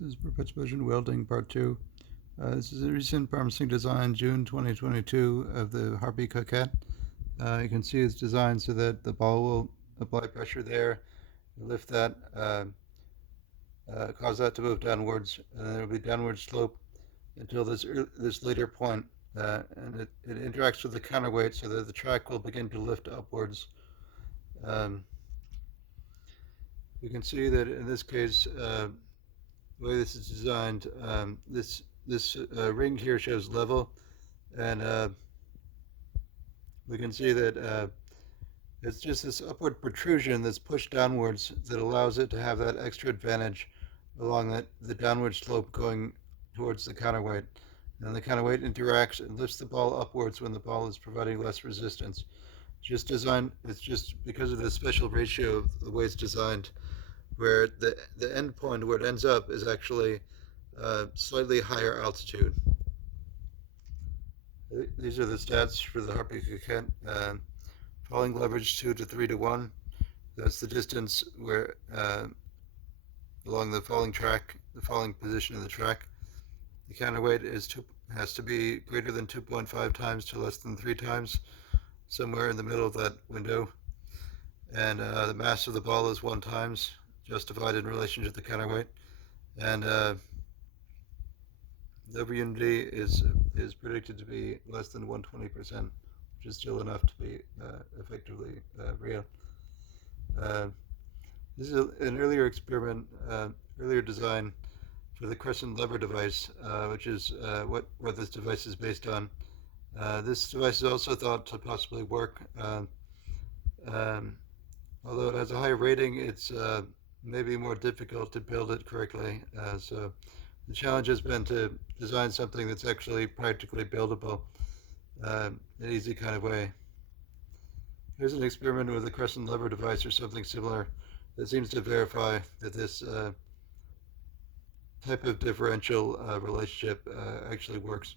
This is Perpetual Welding Part 2. This is a recent promising design, June 2022, of the Harpy Coquette. You can see it's designed so that the ball will apply pressure there, lift that, cause that to move downwards, and then there will be downward slope until this later point, and it interacts with the counterweight so that the track will begin to lift upwards. You can see that in this case, the way this is designed, this ring here shows level, and we can see that it's just this upward protrusion that's pushed downwards that allows it to have that extra advantage along the downward slope going towards the counterweight. And the counterweight interacts and lifts the ball upwards when the ball is providing less resistance. It's just because of the special ratio of the way it's designed, where the end point where it ends up is actually slightly higher altitude. These are the stats for the Harpy Coquette. Falling leverage 2 to 3 to 1. That's the distance where along the falling track, the falling position of the track. The counterweight has to be greater than 2.5 times to less than 3 times, somewhere in the middle of that window. And the mass of the ball is 1 times, justified in relation to the counterweight. And lever unity is predicted to be less than 120%, which is still enough to be effectively real. This is an earlier experiment, earlier design for the crescent lever device, which is what this device is based on. This device is also thought to possibly work. Although it has a high rating, it's maybe more difficult to build it correctly. So the challenge has been to design something that's actually practically buildable in an easy kind of way. Here's an experiment with a crescent lever device or something similar that seems to verify that this type of differential relationship actually works.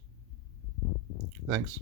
Thanks.